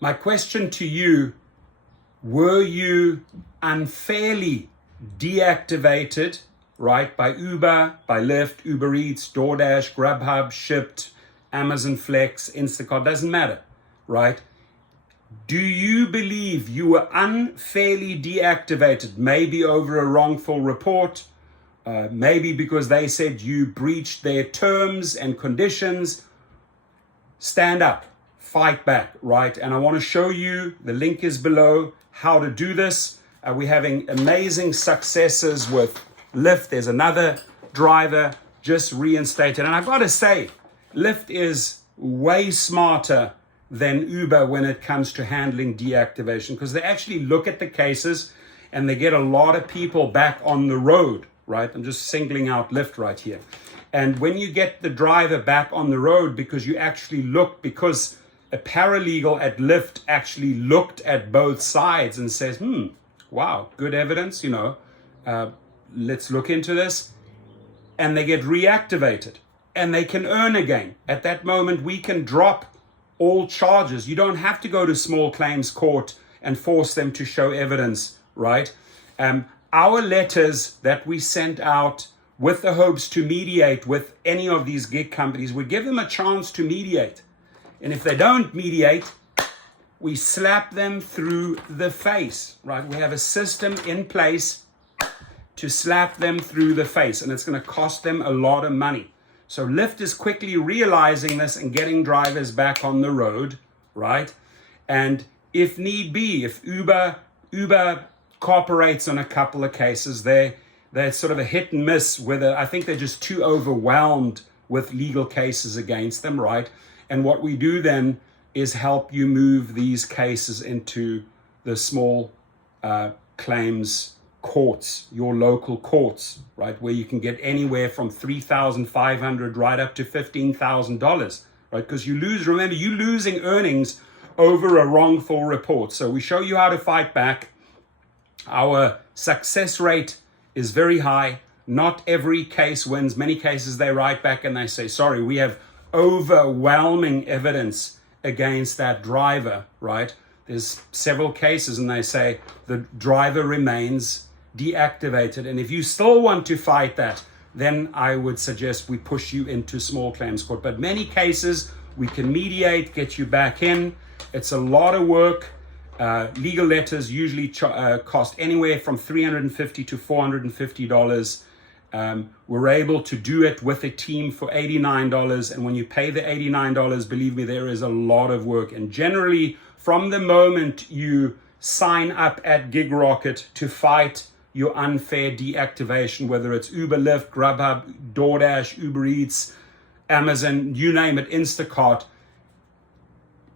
My question to you, were you unfairly deactivated, right, by Uber, by Lyft, Uber Eats, Doordash, Grubhub, Shipped, Amazon Flex, Instacart, doesn't matter, right? Do you believe you were unfairly deactivated, maybe over a wrongful report, maybe because they said you breached their terms and conditions? Stand up, fight back, right? And I want to show you, the link is below, how to do this. We're having amazing successes with Lyft. There's another driver just reinstated. And I've got to say, Lyft is way smarter than Uber when it comes to handling deactivation, because they actually look at the cases and they get a lot of people back on the road, right? I'm just singling out Lyft right here. And when you get the driver back on the road, because you actually look, because a paralegal at Lyft actually looked at both sides and says, wow, good evidence, let's look into this. And they get reactivated and they can earn again. At that moment, we can drop all charges. You don't have to go to small claims court and force them to show evidence, right? Our letters that we sent out with the hopes to mediate with any of these gig companies, we give them a chance to mediate. And if they don't mediate, we slap them through the face, right? We have a system in place to slap them through the face, and it's going to cost them a lot of money. So Lyft is quickly realizing this and getting drivers back on the road, right? And if need be, if Uber cooperates on a couple of cases, they're sort of a hit and miss, whether I think they're just too overwhelmed with legal cases against them, right? And what we do then is help you move these cases into the small claims courts, your local courts, right, where you can get anywhere from $3,500 right up to $15,000, right? Because remember, you're losing earnings over a wrongful report. So we show you how to fight back. Our success rate is very high. Not every case wins. Many cases they write back and they say, sorry, we have overwhelming evidence against that driver, right? There's several cases and they say the driver remains deactivated. And if you still want to fight that, then I would suggest we push you into small claims court. But many cases we can mediate, get you back in. It's a lot of work. Legal letters usually cost anywhere from $350 to $450. We're able to do it with a team for $89. And when you pay the $89, believe me, there is a lot of work. And generally, from the moment you sign up at GigRocket to fight your unfair deactivation, whether it's Uber, Lyft, Grubhub, DoorDash, Uber Eats, Amazon, you name it, Instacart,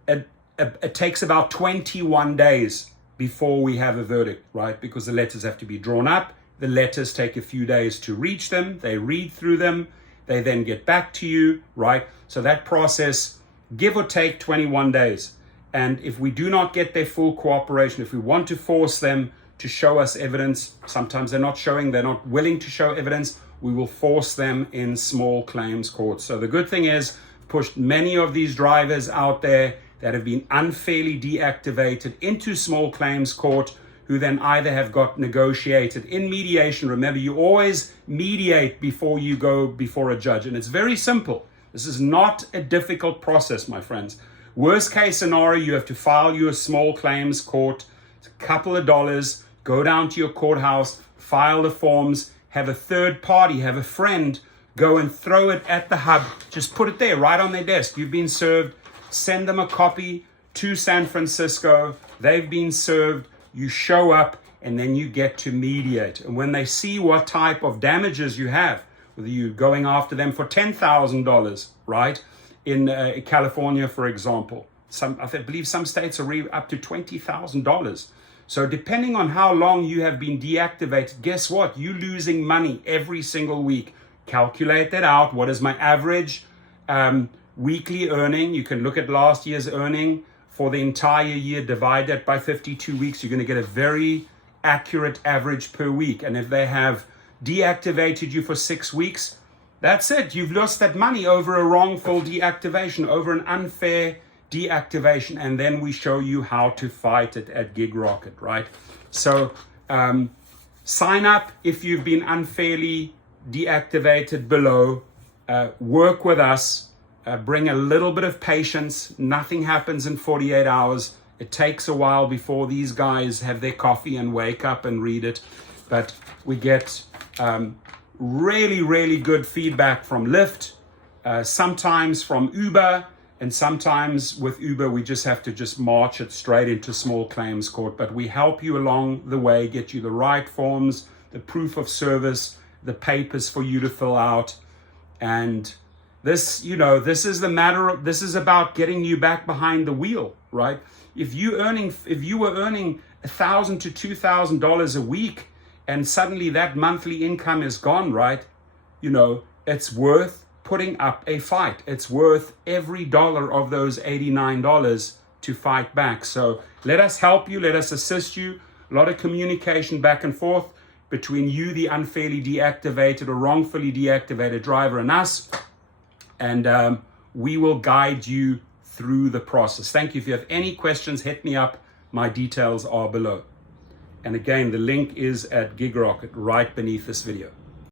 it takes about 21 days before we have a verdict, right? Because the letters have to be drawn up. The letters take a few days to reach them. They read through them. They then get back to you, right? So that process, give or take 21 days. And if we do not get their full cooperation, if we want to force them to show us evidence, sometimes they're not willing to show evidence, we will force them in small claims courts. So the good thing is, pushed many of these drivers out there that have been unfairly deactivated into small claims court, who then either have got negotiated in mediation. Remember, you always mediate before you go before a judge. And it's very simple. This is not a difficult process, my friends. Worst case scenario, you have to file your small claims court. It's a couple of dollars. Go down to your courthouse, file the forms, have a third party, have a friend, go and throw it at the hub. Just put it there, right on their desk. You've been served. Send them a copy to San Francisco. They've been served. You show up and then you get to mediate. And when they see what type of damages you have, whether you're going after them for $10,000, right? In California, for example, I believe some states are up to $20,000. So depending on how long you have been deactivated, guess what? You're losing money every single week. Calculate that out. What is my average weekly earning? You can look at last year's earning for the entire year, divide that by 52 weeks. You're going to get a very accurate average per week. And if they have deactivated you for 6 weeks, that's it. You've lost that money over a wrongful deactivation, over an unfair deactivation, and then we show you how to fight it at GigRocket, right? So sign up if you've been unfairly deactivated below. Work with us. Bring a little bit of patience. Nothing happens in 48 hours. It takes a while before these guys have their coffee and wake up and read it. But we get really, really good feedback from Lyft, sometimes from Uber, and sometimes with Uber, we just have to just march it straight into small claims court. But we help you along the way, get you the right forms, the proof of service, the papers for you to fill out. And this, this is this is about getting you back behind the wheel, right? If you were earning $1,000 to $2,000 a week, and suddenly that monthly income is gone, right? It's worth putting up a fight. It's worth every dollar of those $89 to fight back. So let us help you. Let us assist you. A lot of communication back and forth between you, the unfairly deactivated or wrongfully deactivated driver, and us. And we will guide you through the process. Thank you. If you have any questions, hit me up. My details are below. And again, the link is at GigRocket right beneath this video.